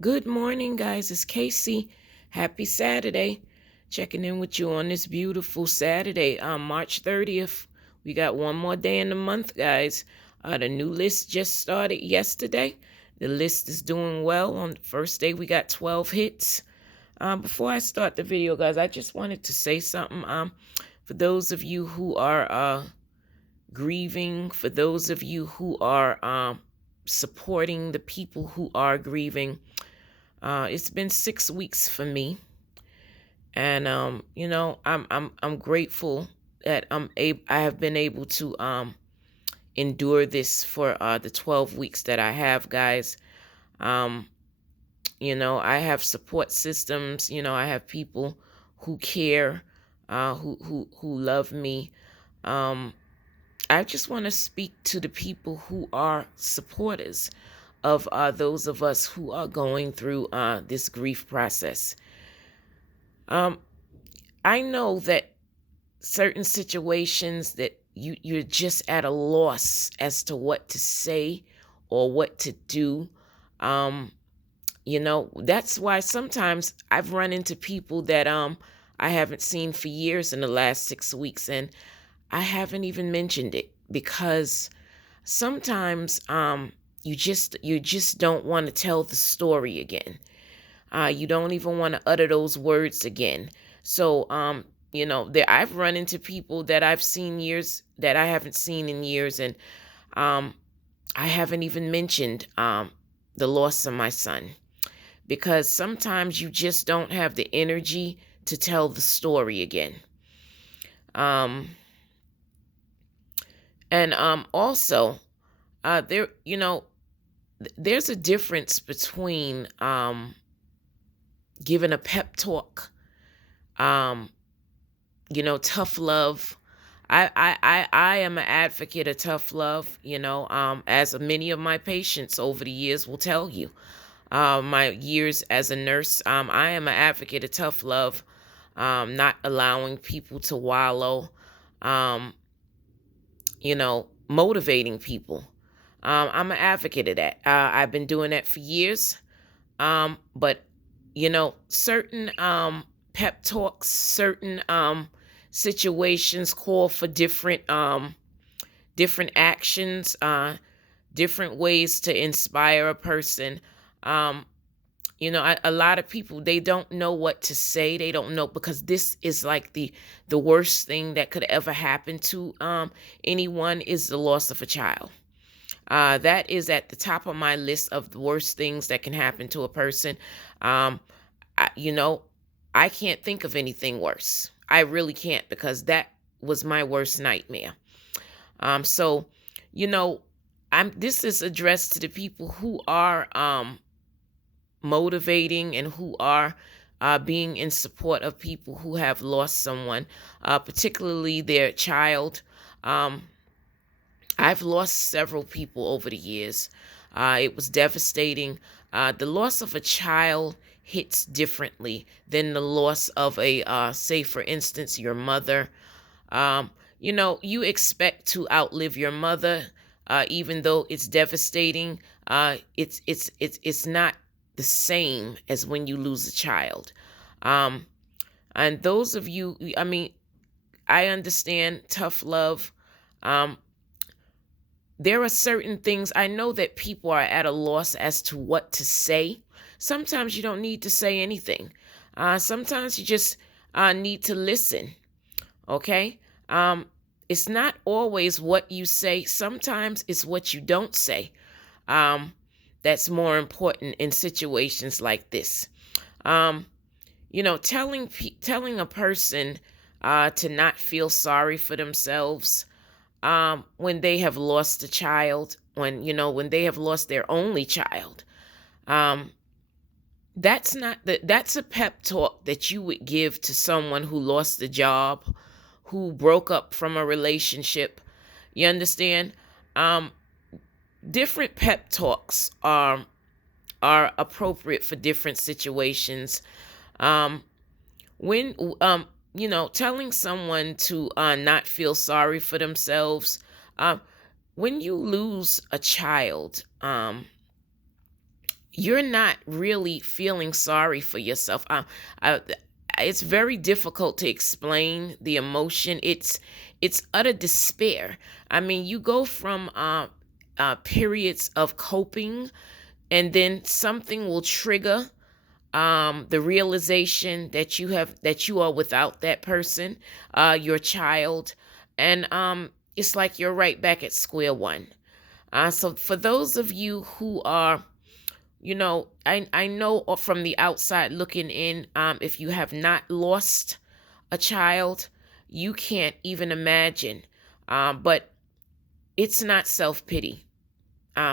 Good morning, guys. It's Casey. Happy Saturday. Checking in with you on this beautiful Saturday, March 30th. We got one more day in the month, guys. The new list just started yesterday. The list is doing well. On the first day, we got 12 hits. Before I start the video, guys, I just wanted to say something. For those of you who are grieving, for those of you who are supporting the people who are grieving, it's been 6 weeks for me, and I'm grateful that I have been able to endure this for the 12 weeks that I have, guys. Um, I have support systems. I have people who care, who love me. Um, I just want to speak to the people who are supporters of those of us who are going through this grief process. Um, I know that certain situations that you're just at a loss as to what to say or what to do. That's why sometimes I've run into people that I haven't seen for years in the last 6 weeks, and I haven't even mentioned it because sometimes you just don't want to tell the story again. You don't even want to utter those words again. So I've run into people that I've seen years that I haven't seen in years, and um I haven't even mentioned the loss of my son, because sometimes you just don't have the energy to tell the story again. Also, there's a difference between giving a pep talk, um, tough love. I am an advocate of tough love, as many of my patients over the years will tell you. My years as a nurse, I am an advocate of tough love, not allowing people to wallow, um, motivating people. I'm an advocate of that. I've been doing that for years. But certain pep talks, certain situations call for different actions, different ways to inspire a person. Um, a lot of people, they don't know what to say. They don't know, because this is like the worst thing that could ever happen to anyone, is the loss of a child. That is at the top of my list of the worst things that can happen to a person. Um, I, you know, I can't think of anything worse. I really can't, because that was my worst nightmare. So, you know, this is addressed to the people who are motivating and who are being in support of people who have lost someone, particularly their child. Um, I've lost several people over the years. It was devastating. The loss of a child hits differently than the loss of say, for instance, your mother. You expect to outlive your mother, even though it's devastating. It's not the same as when you lose a child. Um, and those of you, I understand tough love. Um, there are certain things, I know that people are at a loss as to what to say. Sometimes you don't need to say anything. Sometimes you just need to listen. Okay? It's not always what you say. Sometimes it's what you don't say. That's more important in situations like this. Telling a person to not feel sorry for themselves when they have lost a child, when they have lost their only child. That's a pep talk that you would give to someone who lost a job, who broke up from a relationship. You understand? Different pep talks are appropriate for different situations. When telling someone to not feel sorry for themselves, when you lose a child, you're not really feeling sorry for yourself. I, it's very difficult to explain the emotion. It's utter despair. I mean, you go from periods of coping, and then something will trigger the realization that you are without that person, your child, and it's like you're right back at square one. So for those of you who are, I know from the outside looking in, if you have not lost a child, you can't even imagine. But it's not self-pity.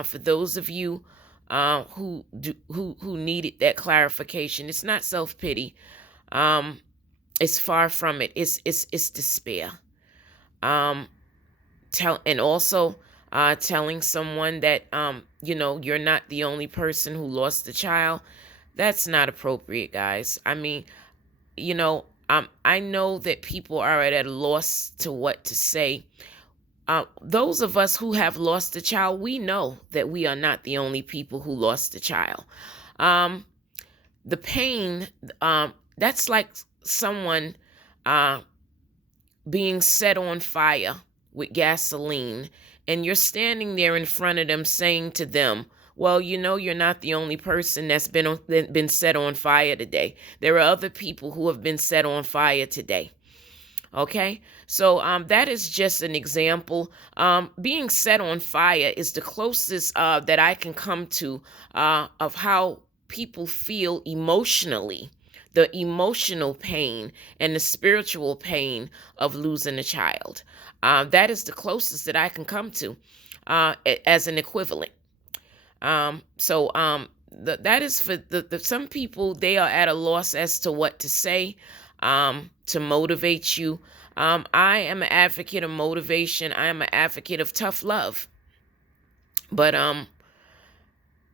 For those of you who needed that clarification, it's not self-pity. It's far from it. It's despair. And also telling someone that you're not the only person who lost a child. That's not appropriate, guys. I mean, I know that people are at a loss to what to say. Those of us who have lost a child, we know that we are not the only people who lost a child. The pain, that's like someone being set on fire with gasoline, and you're standing there in front of them saying to them, well, you're not the only person that's been set on fire today. There are other people who have been set on fire today. Okay, so that is just an example. Being set on fire is the closest that I can come to of how people feel emotionally, the emotional pain and the spiritual pain of losing a child. That is the closest that I can come to as an equivalent. That is for the some people. They are at a loss as to what to say to motivate you. I am an advocate of motivation. I am an advocate of tough love. But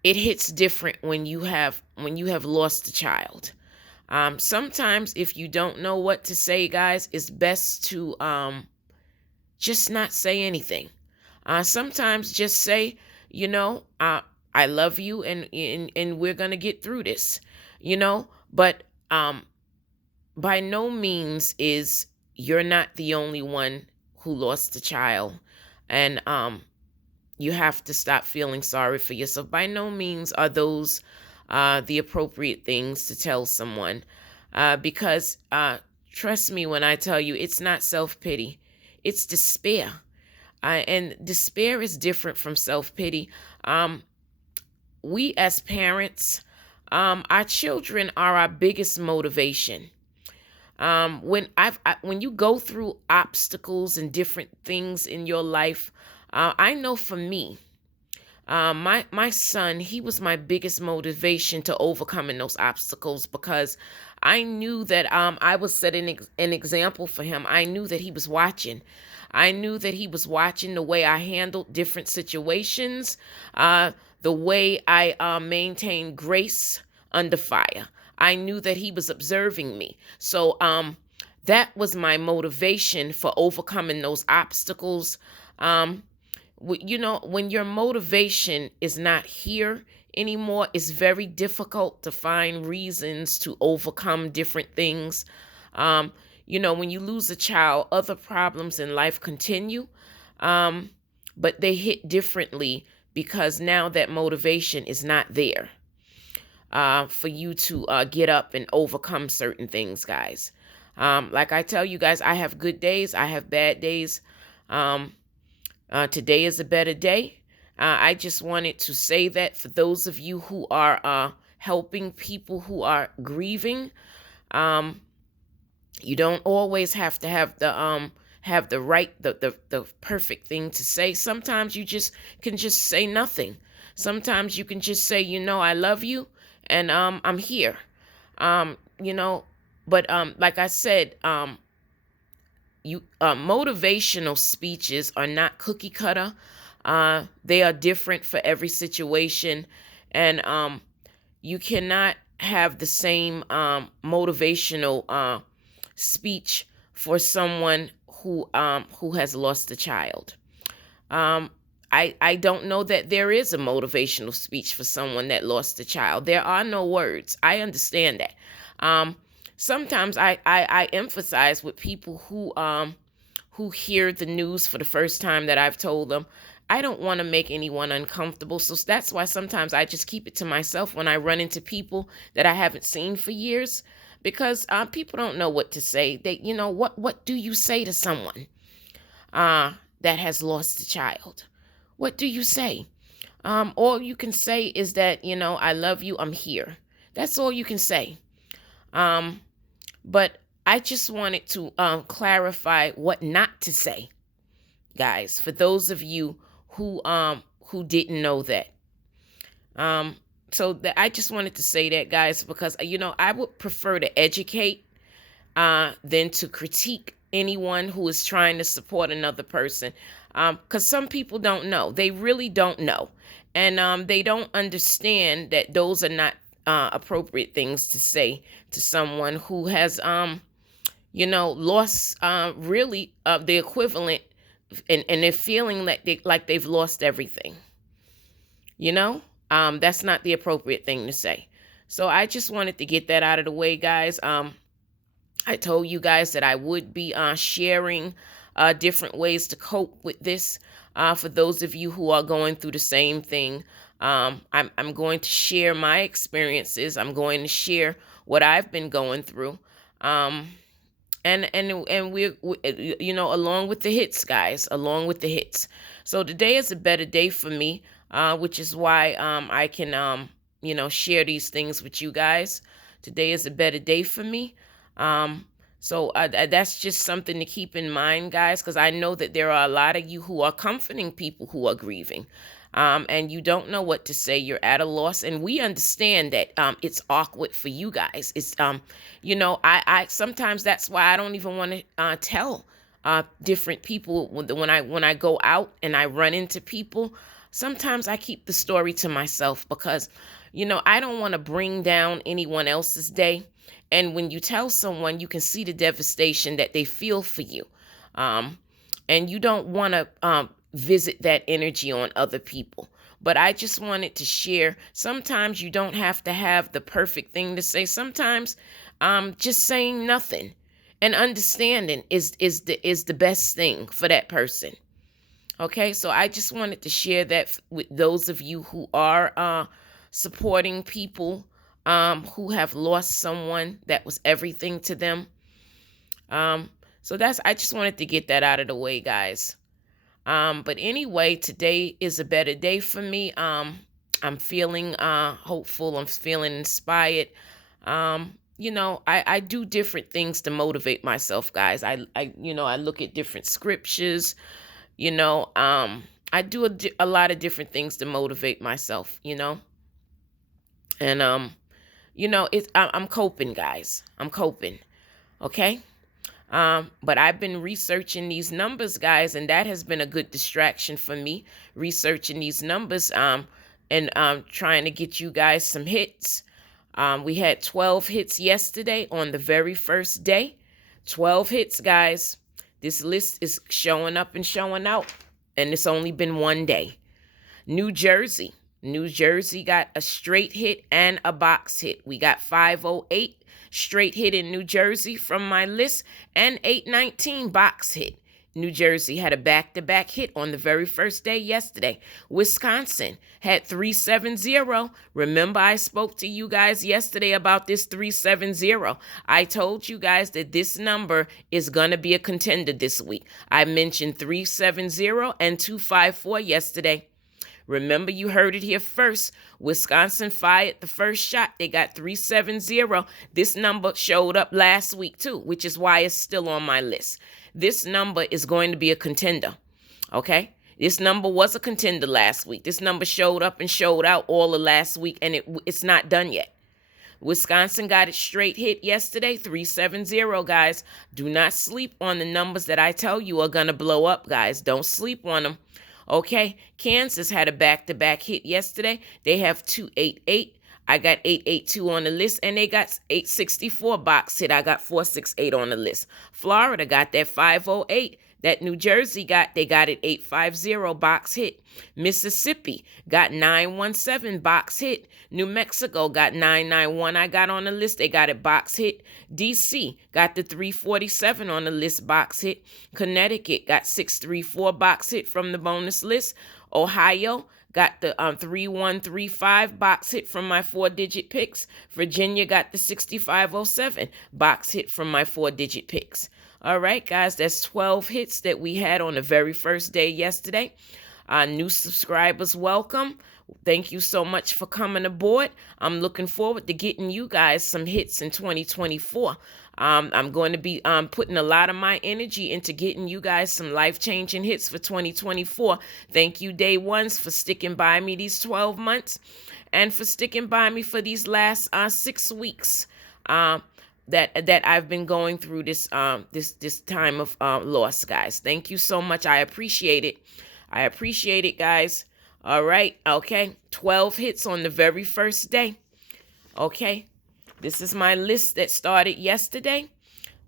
it hits different when you have lost a child. Sometimes if you don't know what to say, guys, it's best to just not say anything. Sometimes just say, I love you, and we're gonna get through this, But by no means is you're not the only one who lost a child, and you have to stop feeling sorry for yourself. By no means are those the appropriate things to tell someone, because trust me when I tell you, it's not self-pity, it's despair. And despair is different from self-pity. We as parents, our children are our biggest motivation. When you go through obstacles and different things in your life, I know for me, my son, he was my biggest motivation to overcoming those obstacles, because I knew that I was setting an example for him. I knew that he was watching. I knew that he was watching the way I handled different situations, the way I maintained grace under fire. I knew that he was observing me. So that was my motivation for overcoming those obstacles. When your motivation is not here anymore, it's very difficult to find reasons to overcome different things. When you lose a child, other problems in life continue, but they hit differently because now that motivation is not there for you to get up and overcome certain things, guys. Like I tell you guys, I have good days, I have bad days. Today is a better day. I just wanted to say that for those of you who are helping people who are grieving, you don't always have to have the right, the perfect thing to say. Sometimes you just can just say nothing. Sometimes you can just say, I love you, and I'm here. But like I said, motivational speeches are not cookie cutter. They are different for every situation, and you cannot have the same motivational speech for someone who has lost a child. I don't know that there is a motivational speech for someone that lost a child. There are no words. I understand that. Sometimes I emphasize with people who hear the news for the first time that I've told them, I don't want to make anyone uncomfortable. So that's why sometimes I just keep it to myself when I run into people that I haven't seen for years, because people don't know what to say. What do you say to someone that has lost a child? What do you say? All you can say is that, I love you, I'm here. That's all you can say. But I just wanted to clarify what not to say, guys, for those of you who didn't know that. I just wanted to say that, guys, because I would prefer to educate than to critique anyone who is trying to support another person. Because some people don't know. They really don't know. And they don't understand that those are not appropriate things to say to someone who has, lost really the equivalent, and they're feeling like they've lost everything. That's not the appropriate thing to say. So I just wanted to get that out of the way, guys. I told you guys that I would be sharing different ways to cope with this for those of you who are going through the same thing. I'm going to share my experiences. I'm going to share what I've been going through. And we're along with the hits, guys, along with the hits. So today is a better day for me, which is why I can share these things with you guys. Today is a better day for me. So that's just something to keep in mind, guys, because I know that there are a lot of you who are comforting people who are grieving. And you don't know what to say. You're at a loss, and we understand that it's awkward for you guys. It's I sometimes that's why I don't even want to tell different people when I go out and I run into people. Sometimes I keep the story to myself because I don't want to bring down anyone else's day. And when you tell someone, you can see the devastation that they feel for you, and you don't want to visit that energy on other people. But I just wanted to share. Sometimes you don't have to have the perfect thing to say. Sometimes just saying nothing and understanding is the best thing for that person. Okay, so I just wanted to share that with those of you who are supporting people who have lost someone that was everything to them. I just wanted to get that out of the way, guys. But anyway, today is a better day for me. I'm feeling hopeful. I'm feeling inspired. I do different things to motivate myself, guys. I look at different scriptures. I do a lot of different things to motivate myself. And I'm coping, guys. I'm coping. Okay. But I've been researching these numbers, guys, and that has been a good distraction for me, researching these numbers and trying to get you guys some hits. We had 12 hits yesterday on the very first day. 12 hits, guys. This list is showing up and showing out, and it's only been one day. New Jersey got a straight hit and a box hit. We got 508 straight hit in New Jersey from my list, and 819 box hit. New Jersey had a back-to-back hit on the very first day yesterday. Wisconsin had 370. Remember, I spoke to you guys yesterday about this 370. I told you guys that this number is going to be a contender this week. I mentioned 370 and 254 yesterday. Remember, you heard it here first. Wisconsin fired the first shot. They got 370. This number showed up last week, too, which is why it's still on my list. This number is going to be a contender, okay? This number was a contender last week. This number showed up and showed out all of last week, and it's not done yet. Wisconsin got it straight hit yesterday, 370, guys. Do not sleep on the numbers that I tell you are going to blow up, guys. Don't sleep on them. Okay, Kansas had a back-to-back hit yesterday. They have 288. I got 882 on the list, and they got 864 box hit. I got 468 on the list. Florida got that 508. that New Jersey they got it 850 box hit. Mississippi got 917 box hit. New Mexico got 991. I got on the list. They got it box hit. DC got the 347 on the list box hit. Connecticut got 634 box hit from the bonus list. Ohio got the 3135 box hit from my 4-digit picks. Virginia got the 6507 box hit from my 4-digit picks. All right, guys, that's 12 hits that we had on the very first day yesterday. New subscribers, welcome. Thank you so much for coming aboard. I'm looking forward to getting you guys some hits in 2024. I'm going to be putting a lot of my energy into getting you guys some life-changing hits for 2024. Thank you, day ones, for sticking by me these 12 months and for sticking by me for these last 6 weeks that I've been going through this time of loss, guys. Thank you so much. I appreciate it. I appreciate it, guys. All right. Okay. 12 hits on the very first day. Okay. This is my list that started yesterday.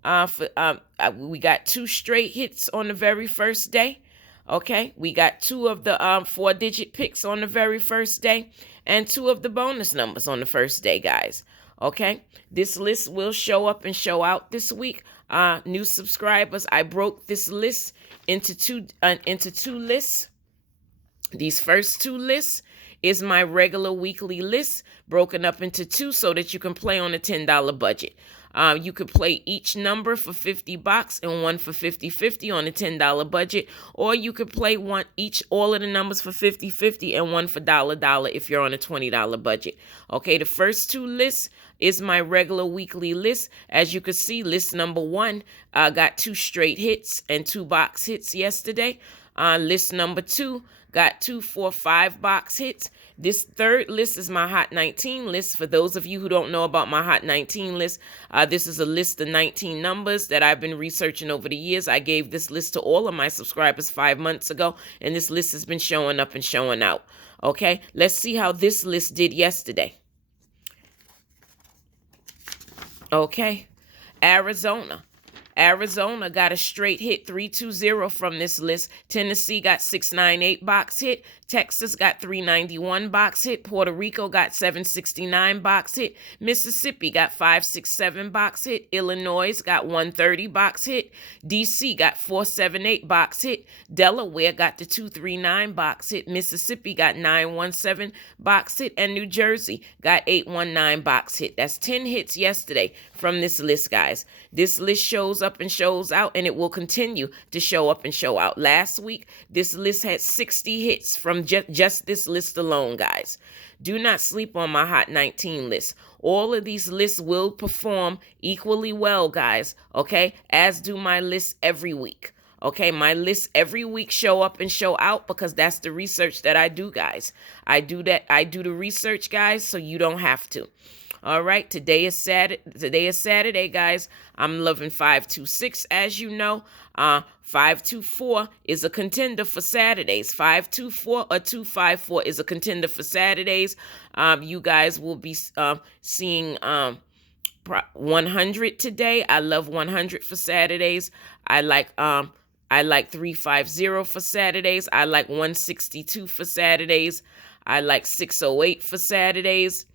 We got 2 straight hits on the very first day. Okay. We got 2 of the 4-digit picks on the very first day and 2 of the bonus numbers on the first day, guys. Okay. This list will show up and show out this week. New subscribers, I broke this list into two lists. These first 2 lists is my regular weekly list broken up into 2 so that you can play on a $10 budget. You could play each number for $50 and one for $50 on a $10 budget, or you could play all of the numbers for $50 and one for $1 if you're on a $20 budget. Okay, the first 2 lists is my regular weekly list. As you can see, list number 1 got 2 straight hits and 2 box hits yesterday. List number 2 got 2, 4, 5 box hits. This third list is my Hot 19 list. For those of you who don't know about my Hot 19 list, this is a list of 19 numbers that I've been researching over the years. I gave this list to all of my subscribers 5 months ago, and this list has been showing up and showing out. Okay, let's see how this list did yesterday. Okay, Arizona got a straight hit, 320 from this list. Tennessee got 698 box hit. Texas got 391 box hit. Puerto Rico got 769 box hit. Mississippi got 567 box hit. Illinois got 130 box hit. DC got 478 box hit. Delaware got the 239 box hit. Mississippi got 917 box hit. And New Jersey got 819 box hit. That's 10 hits yesterday from this list, guys. This list shows up and shows out, and it will continue to show up and show out. Last week, this list had 60 hits from just this list alone, guys. Do not sleep on my Hot 19 list. All of these lists will perform equally well, guys, okay, as do my lists every week. Okay, my lists every week show up and show out because that's the research that I do, guys. I do the research, guys, so you don't have to. All right, today is Saturday, guys. I'm loving 526, as you know. 524 is a contender for Saturdays. 524 or 254 is a contender for Saturdays. You guys will be seeing 100 today. I love 100 for Saturdays. I like 350 for Saturdays. I like 162 for Saturdays. I like 608 for Saturdays.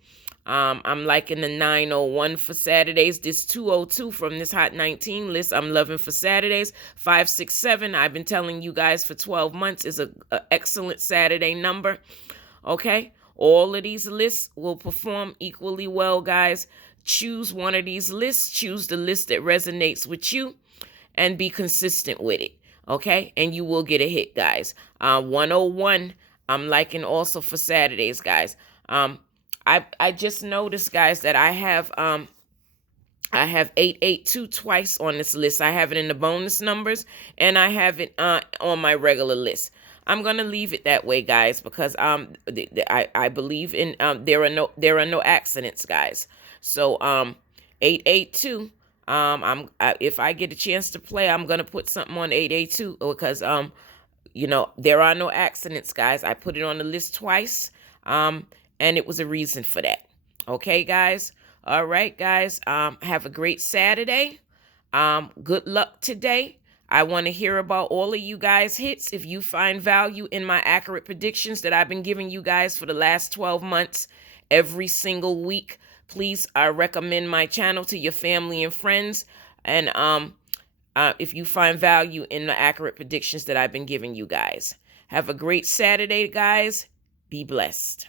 I'm liking the 901 for Saturdays. This 202 from this Hot 19 list, I'm loving for Saturdays. 567, I've been telling you guys for 12 months, is an excellent Saturday number. Okay? All of these lists will perform equally well, guys. Choose one of these lists. Choose the list that resonates with you and be consistent with it. Okay? And you will get a hit, guys. 101, I'm liking also for Saturdays, guys. I just noticed, guys, that I have 882 twice on this list. I have it in the bonus numbers, and I have it on my regular list. I'm gonna leave it that way, guys, because I believe in there are no accidents, guys. So 882. If I get a chance to play, I'm gonna put something on 882 because there are no accidents, guys. I put it on the list twice. And it was a reason for that. Okay, guys? All right, guys. Have a great Saturday. Good luck today. I want to hear about all of you guys' hits. If you find value in my accurate predictions that I've been giving you guys for the last 12 months, every single week, please recommend my channel to your family and friends. And if you find value in the accurate predictions that I've been giving you guys. Have a great Saturday, guys. Be blessed.